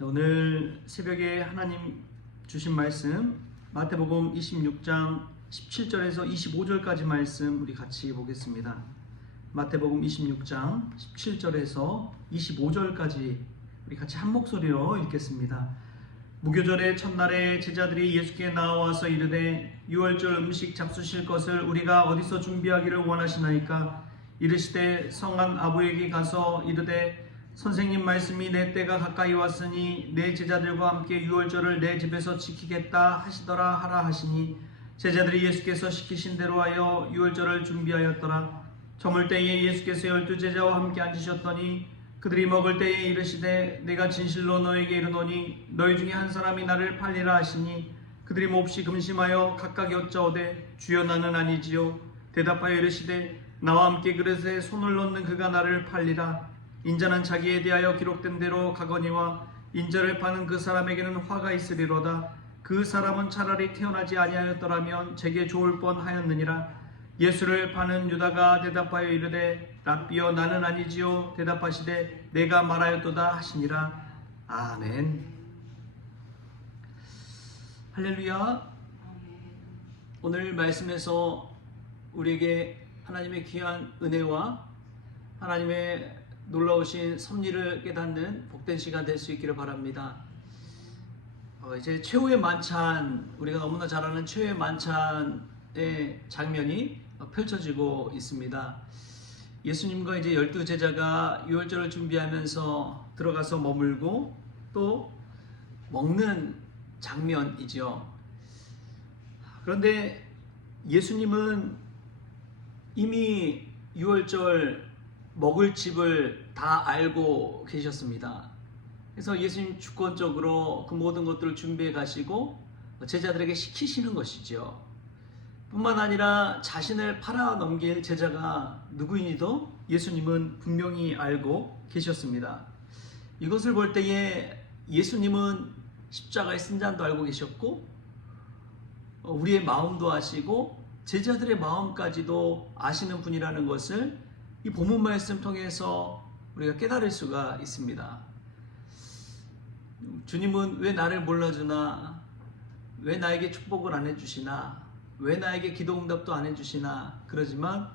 오늘 새벽에 하나님 주신 말씀 마태복음 26장 17절에서 25절까지 말씀 우리 같이 보겠습니다. 마태복음 26장 17절에서 25절까지 우리 같이 한 목소리로 읽겠습니다. 무교절의 첫날에 제자들이 예수께 나와서 이르되 유월절 음식 잡수실 것을 우리가 어디서 준비하기를 원하시나이까? 이르시되 성한 아부에게 가서 이르되 선생님 말씀이 내 때가 가까이 왔으니 내 제자들과 함께 유월절을 내 집에서 지키겠다 하시더라 하라 하시니 제자들이 예수께서 시키신 대로 하여 유월절을 준비하였더라. 저물 때에 예수께서 12제자와 함께 앉으셨더니 그들이 먹을 때에 이르시되 내가 진실로 너에게 이르노니 너희 중에 한 사람이 나를 팔리라 하시니 그들이 몹시 금심하여 각각 여짜오되 주여 나는 아니지요. 대답하여 이르시되 나와 함께 그릇에 손을 넣는 그가 나를 팔리라. 인자는 자기에 대하여 기록된 대로 가거니와 인자를 파는 그 사람에게는 화가 있으리로다. 그 사람은 차라리 태어나지 아니하였더라면 제게 좋을 뻔하였느니라. 예수를 파는 유다가 대답하여 이르되 랍비여 나는 아니지요. 대답하시되 내가 말하였도다 하시니라. 아멘. 할렐루야. 오늘 말씀에서 우리에게 하나님의 귀한 은혜와 하나님의 놀라우신 섭리를 깨닫는 복된 시간 될 수 있기를 바랍니다. 이제 최후의 만찬, 우리가 너무나 잘 아는 최후의 만찬의 장면이 펼쳐지고 있습니다. 예수님과 이제 12제자가 유월절을 준비하면서 들어가서 머물고 또 먹는 장면이죠. 그런데 예수님은 이미 유월절 먹을 집을 다 알고 계셨습니다. 그래서 예수님 주권적으로 그 모든 것들을 준비해 가시고 제자들에게 시키시는 것이죠. 뿐만 아니라 자신을 팔아 넘길 제자가 누구이니도 예수님은 분명히 알고 계셨습니다. 이것을 볼 때에 예수님은 십자가의 승잔도 알고 계셨고 우리의 마음도 아시고 제자들의 마음까지도 아시는 분이라는 것을 이 본문 말씀 통해서 우리가 깨달을 수가 있습니다. 주님은 왜 나를 몰라주나? 왜 나에게 축복을 안 해주시나? 왜 나에게 기도 응답도 안 해주시나? 그러지만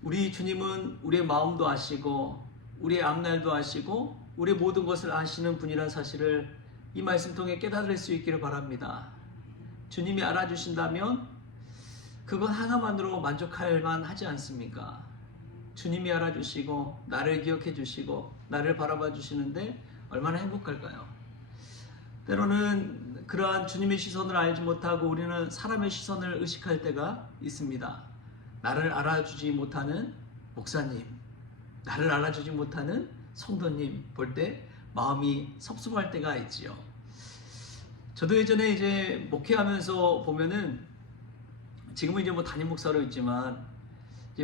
우리 주님은 우리의 마음도 아시고 우리의 앞날도 아시고 우리의 모든 것을 아시는 분이라는 사실을 이 말씀 통해 깨달을 수 있기를 바랍니다. 주님이 알아주신다면 그건 하나만으로 만족할 만하지 않습니까? 주님이 알아주시고 나를 기억해 주시고 나를 바라봐 주시는데 얼마나 행복할까요? 때로는 그러한 주님의 시선을 알지 못하고 우리는 사람의 시선을 의식할 때가 있습니다. 나를 알아주지 못하는 목사님, 나를 알아주지 못하는 성도님 볼 때 마음이 섭섭할 때가 있지요. 저도 예전에 이제 목회하면서 보면은 지금은 이제 담임 목사로 있지만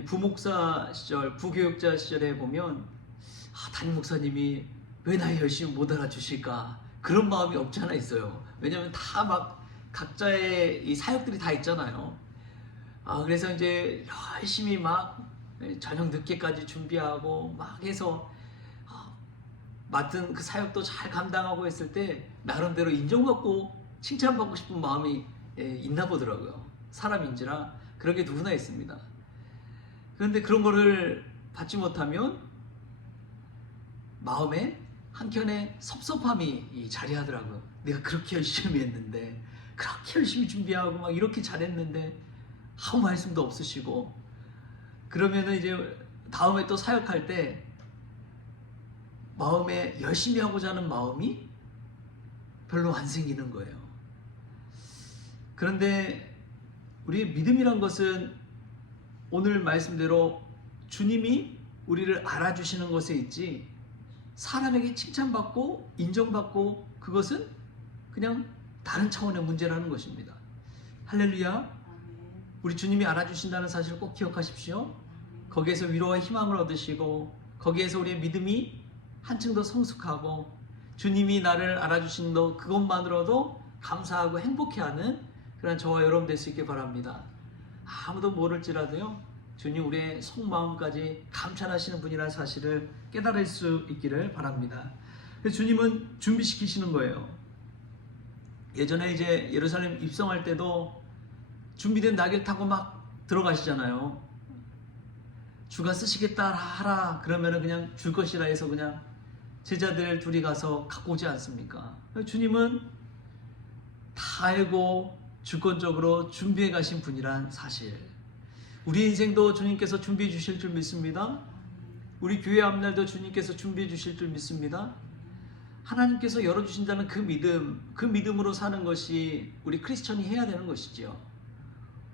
부목사 시절, 부교육자 시절에 보면 담임 목사님이 왜 나의 열심히 못 알아주실까? 그런 마음이 없지 않아 있어요. 왜냐하면 다 막 각자의 이 사역들이 다 있잖아요. 그래서 이제 열심히 막 저녁 늦게까지 준비하고 막 해서 맡은 그 사역도 잘 감당하고 했을 때 나름대로 인정받고 칭찬받고 싶은 마음이 있나 보더라고요. 사람인지라 그런 게 누구나 있습니다. 그런데 그런 거를 받지 못하면 마음에 한켠에 섭섭함이 자리하더라고요. 내가 그렇게 열심히 했는데, 그렇게 열심히 준비하고 막 이렇게 잘했는데 아무 말씀도 없으시고, 그러면은 이제 다음에 또 사역할 때 마음에 열심히 하고자 하는 마음이 별로 안 생기는 거예요. 그런데 우리의 믿음이란 것은 오늘 말씀대로 주님이 우리를 알아주시는 것에 있지 사람에게 칭찬받고 인정받고 그것은 그냥 다른 차원의 문제라는 것입니다. 할렐루야. 우리 주님이 알아주신다는 사실을 꼭 기억하십시오. 거기에서 위로와 희망을 얻으시고 거기에서 우리의 믿음이 한층 더 성숙하고 주님이 나를 알아주신 것 그것만으로도 감사하고 행복해하는 그런 저와 여러분 될 수 있길 바랍니다. 아무도 모를지라도요 주님 우리의 속마음까지 감찰하시는 분이라는 사실을 깨달을 수 있기를 바랍니다. 주님은 준비시키시는 거예요. 예전에 이제 예루살렘 입성할 때도 준비된 낙엽 타고 막 들어가시잖아요. 주가 쓰시겠다 하라 그러면은 그냥 줄 것이라 해서 그냥 제자들 둘이 가서 갖고 오지 않습니까? 주님은 다 알고 주권적으로 준비해 가신 분이란 사실. 우리 인생도 주님께서 준비해 주실 줄 믿습니다. 우리 교회 앞날도 주님께서 준비해 주실 줄 믿습니다. 하나님께서 열어주신다는 그 믿음으로 사는 것이 우리 크리스천이 해야 되는 것이죠.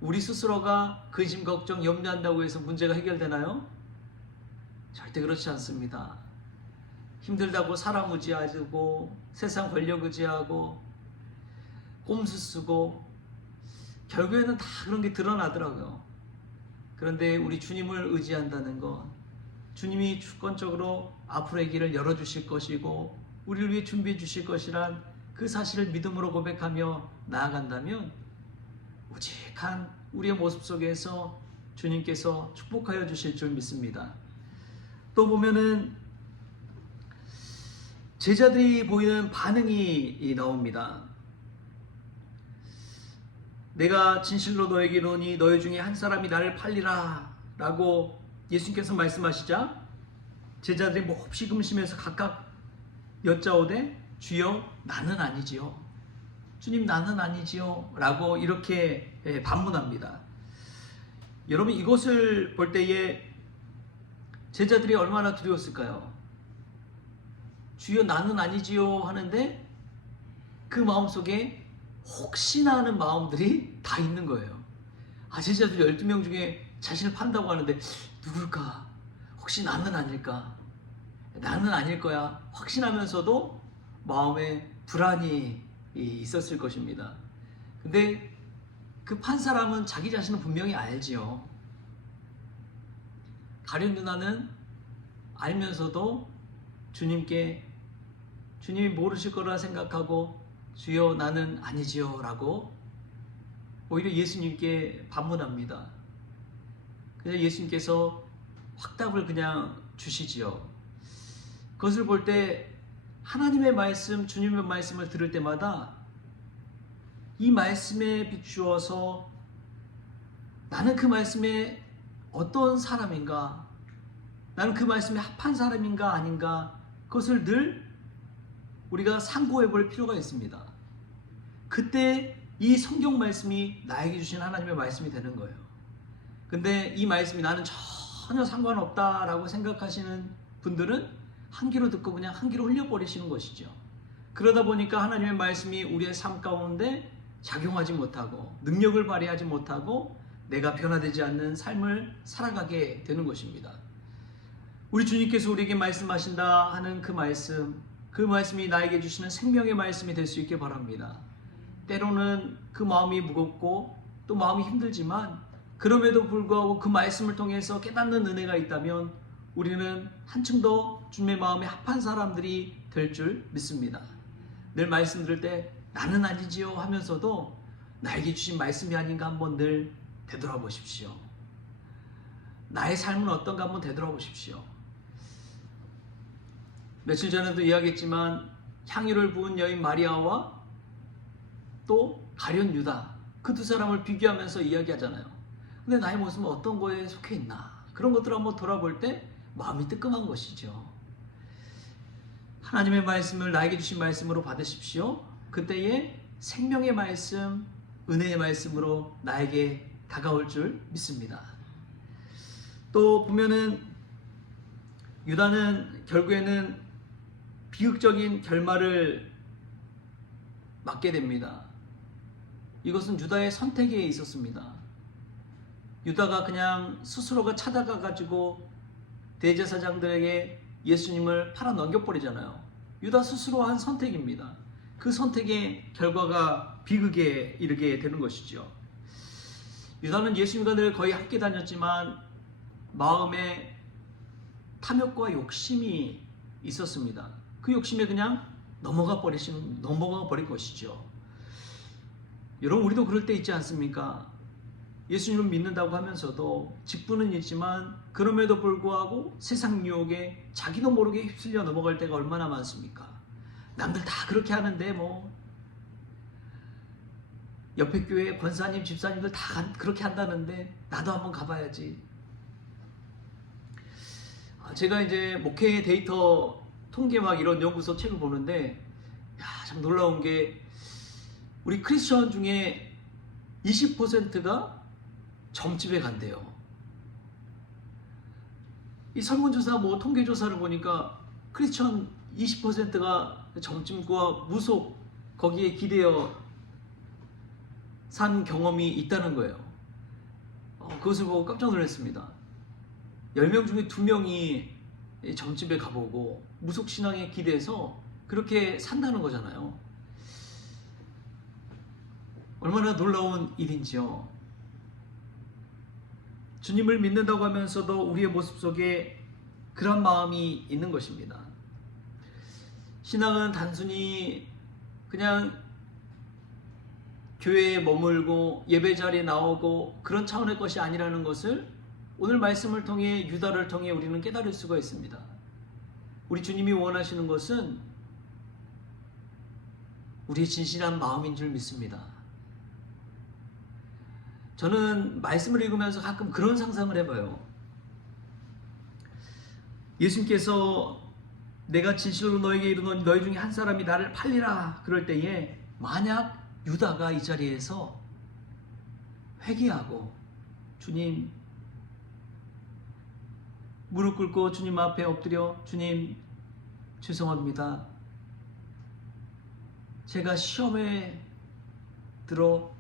우리 스스로가 근심, 걱정, 염려한다고 해서 문제가 해결되나요? 절대 그렇지 않습니다. 힘들다고 사람 의지하고 세상 권력 의지하고 꼼수 쓰고 결국에는 다 그런 게 드러나더라고요. 그런데 우리 주님을 의지한다는 것, 주님이 주권적으로 앞으로의 길을 열어주실 것이고 우리를 위해 준비해 주실 것이란 그 사실을 믿음으로 고백하며 나아간다면 우직한 우리의 모습 속에서 주님께서 축복하여 주실 줄 믿습니다. 또 보면은 제자들이 보이는 반응이 나옵니다. 내가 진실로 너에게 이르노니 너희 중에 한 사람이 나를 팔리라 라고 예수님께서 말씀하시자 제자들이 몹시 금심해서 각각 여짜오되 주여 나는 아니지요. 주님 나는 아니지요 라고 이렇게 반문합니다. 여러분 이것을 볼 때에 제자들이 얼마나 두려웠을까요? 주여 나는 아니지요 하는데 그 마음속에 혹시나 하는 마음들이 다 있는 거예요. 제자들 12명 중에 자신을 판다고 하는데 누굴까? 혹시 나는 아닐까? 나는 아닐 거야 확신하면서도 마음에 불안이 있었을 것입니다. 근데 그 판 사람은 자기 자신은 분명히 알지요. 가룟 누나는 알면서도 주님이 모르실 거라 생각하고 주여 나는 아니지요 라고 오히려 예수님께 반문합니다. 그래서 예수님께서 확답을 그냥 주시지요. 그것을 볼 때 하나님의 말씀, 주님의 말씀을 들을 때마다 이 말씀에 비추어서 나는 그 말씀에 어떤 사람인가, 나는 그 말씀에 합한 사람인가 아닌가, 그것을 늘 우리가 상고해 볼 필요가 있습니다. 그때 이 성경 말씀이 나에게 주신 하나님의 말씀이 되는 거예요. 근데 이 말씀이 나는 전혀 상관없다라고 생각하시는 분들은 한 귀로 듣고 그냥 한 귀로 흘려버리시는 것이죠. 그러다 보니까 하나님의 말씀이 우리의 삶 가운데 작용하지 못하고 능력을 발휘하지 못하고 내가 변화되지 않는 삶을 살아가게 되는 것입니다. 우리 주님께서 우리에게 말씀하신다 하는 그 말씀이 나에게 주시는 생명의 말씀이 될 수 있게 바랍니다. 때로는 그 마음이 무겁고 또 마음이 힘들지만 그럼에도 불구하고 그 말씀을 통해서 깨닫는 은혜가 있다면 우리는 한층 더 주님의 마음에 합한 사람들이 될 줄 믿습니다. 늘 말씀 들을 때 나는 아니지요 하면서도 나에게 주신 말씀이 아닌가 한번 늘 되돌아보십시오. 나의 삶은 어떤가 한번 되돌아보십시오. 며칠 전에도 이야기했지만 향유를 부은 여인 마리아와 또 가룟 유다 그 두 사람을 비교하면서 이야기하잖아요. 근데 나의 모습은 어떤 거에 속해 있나 그런 것들을 한번 돌아볼 때 마음이 뜨끔한 것이죠. 하나님의 말씀을 나에게 주신 말씀으로 받으십시오. 그때에 생명의 말씀, 은혜의 말씀으로 나에게 다가올 줄 믿습니다. 또 보면은 유다는 결국에는 비극적인 결말을 맞게 됩니다. 이것은 유다의 선택에 있었습니다. 유다가 그냥 스스로가 찾아가 가지고 대제사장들에게 예수님을 팔아 넘겨버리잖아요. 유다 스스로 한 선택입니다. 그 선택의 결과가 비극에 이르게 되는 것이죠. 유다는 예수님과 늘 거의 함께 다녔지만 마음에 탐욕과 욕심이 있었습니다. 그 욕심에 그냥 넘어가 버릴 것이죠. 여러분 우리도 그럴 때 있지 않습니까? 예수님을 믿는다고 하면서도 직분은 있지만 그럼에도 불구하고 세상 유혹에 자기도 모르게 휩쓸려 넘어갈 때가 얼마나 많습니까? 남들 다 그렇게 하는데 뭐 옆에 교회 권사님, 집사님들 다 그렇게 한다는데 나도 한번 가봐야지. 제가 이제 목회 데이터 통계 막 이런 연구소 책을 보는데 참 놀라운 게 우리 크리스천 중에 20%가 점집에 간대요. 이 설문조사 뭐 통계조사를 보니까 크리스천 20%가 점집과 무속 거기에 기대어 산 경험이 있다는 거예요. 그것을 보고 깜짝 놀랐습니다. 10명 중에 2명이 점집에 가보고 무속신앙에 기대서 그렇게 산다는 거잖아요. 얼마나 놀라운 일인지요. 주님을 믿는다고 하면서도 우리의 모습 속에 그런 마음이 있는 것입니다. 신앙은 단순히 그냥 교회에 머물고 예배 자리에 나오고 그런 차원의 것이 아니라는 것을 오늘 말씀을 통해 유다를 통해 우리는 깨달을 수가 있습니다. 우리 주님이 원하시는 것은 우리의 진실한 마음인 줄 믿습니다. 저는 말씀을 읽으면서 가끔 그런 상상을 해봐요. 예수님께서 내가 진실로 너에게 이르노니 너희 중에 한 사람이 나를 팔리라 그럴 때에 만약 유다가 이 자리에서 회개하고 주님 무릎 꿇고 주님 앞에 엎드려 주님 죄송합니다. 제가 시험에 들어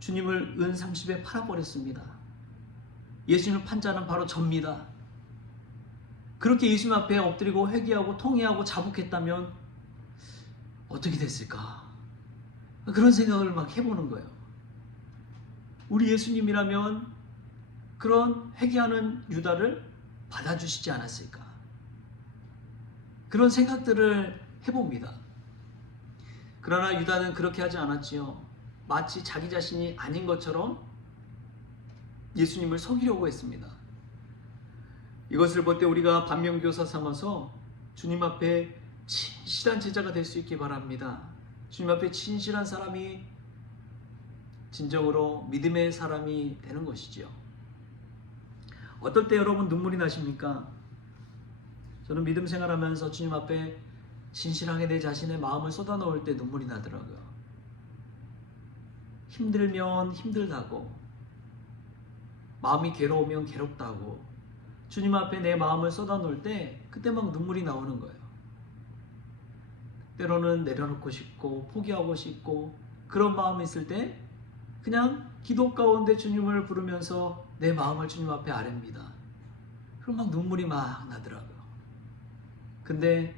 주님을 은 30에 팔아버렸습니다. 예수님을 판 자는 바로 접니다. 그렇게 예수님 앞에 엎드리고 회개하고 통회하고 자복했다면 어떻게 됐을까? 그런 생각을 막 해보는 거예요. 우리 예수님이라면 그런 회개하는 유다를 받아주시지 않았을까? 그런 생각들을 해봅니다. 그러나 유다는 그렇게 하지 않았지요. 마치 자기 자신이 아닌 것처럼 예수님을 속이려고 했습니다. 이것을 볼 때 우리가 반면교사 삼아서 주님 앞에 진실한 제자가 될 수 있기 바랍니다. 주님 앞에 진실한 사람이 진정으로 믿음의 사람이 되는 것이지요. 어떨 때 여러분 눈물이 나십니까? 저는 믿음 생활하면서 주님 앞에 진실하게 내 자신의 마음을 쏟아놓을 때 눈물이 나더라고요. 힘들면 힘들다고, 마음이 괴로우면 괴롭다고, 주님 앞에 내 마음을 쏟아놓을 때 그때 막 눈물이 나오는 거예요. 때로는 내려놓고 싶고 포기하고 싶고 그런 마음이 있을 때 그냥 기도 가운데 주님을 부르면서 내 마음을 주님 앞에 아뢰입니다. 그럼 막 눈물이 막 나더라고요. 근데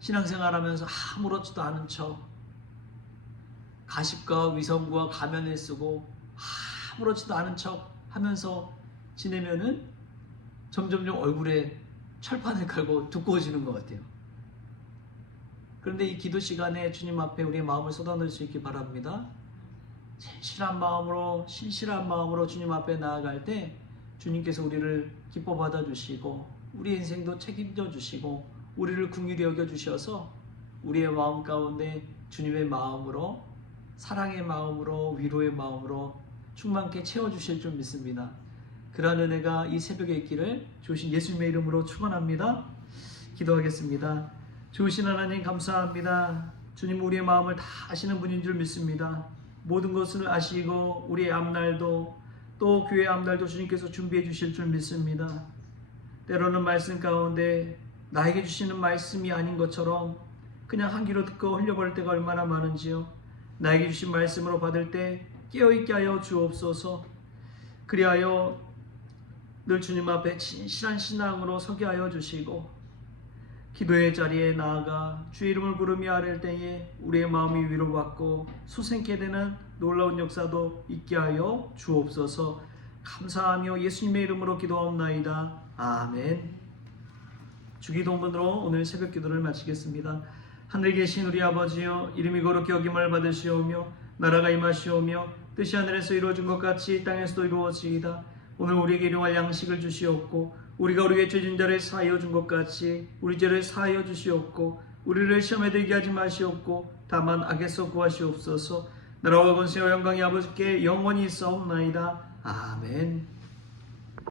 신앙생활하면서 아무렇지도 않은 척 가십과 위선과 가면을 쓰고 아무렇지도 않은 척 하면서 지내면은 점점점 얼굴에 철판을 깔고 두꺼워지는 것 같아요. 그런데 이 기도 시간에 주님 앞에 우리의 마음을 쏟아낼 수 있기 바랍니다. 진실한 마음으로 신실한 마음으로 주님 앞에 나아갈 때 주님께서 우리를 기뻐 받아주시고 우리 인생도 책임져 주시고 우리를 긍휼히 여겨주셔서 우리의 마음 가운데 주님의 마음으로 사랑의 마음으로 위로의 마음으로 충만케 채워주실 줄 믿습니다. 그러한 은혜가 이 새벽에 있기를 주신 예수님의 이름으로 축원합니다. 기도하겠습니다. 주신 하나님 감사합니다. 주님 우리의 마음을 다 아시는 분인 줄 믿습니다. 모든 것을 아시고 우리의 앞날도 또 교회의 앞날도 주님께서 준비해 주실 줄 믿습니다. 때로는 말씀 가운데 나에게 주시는 말씀이 아닌 것처럼 그냥 한 귀로 듣고 흘려버릴 때가 얼마나 많은지요. 나에게 주신 말씀으로 받을 때 깨어있게 하여 주옵소서. 그리하여 늘 주님 앞에 진실한 신앙으로 서게 하여 주시고 기도의 자리에 나아가 주의 이름을 부르며 아랠 때에 우리의 마음이 위로받고 수생케 되는 놀라운 역사도 있게 하여 주옵소서. 감사하며 예수님의 이름으로 기도하옵나이다. 아멘. 주기도문으로 오늘 새벽 기도를 마치겠습니다. 하늘에 계신 우리 아버지여, 이름이 거룩히 여김을 받으시오며 나라가 임하시오며 뜻이 하늘에서 이루어진 것 같이 땅에서도 이루어지이다. 오늘 우리에게 일용할 양식을 주시옵고 우리가 우리의 죄진 자를 사하여 준 것 같이 우리 죄를 사하여 주시옵고 우리를 시험에 들게 하지 마시옵고 다만 악에서 구하시옵소서. 나라와 권세와 영광이 아버지께 영원히 있사옵나이다. 아멘.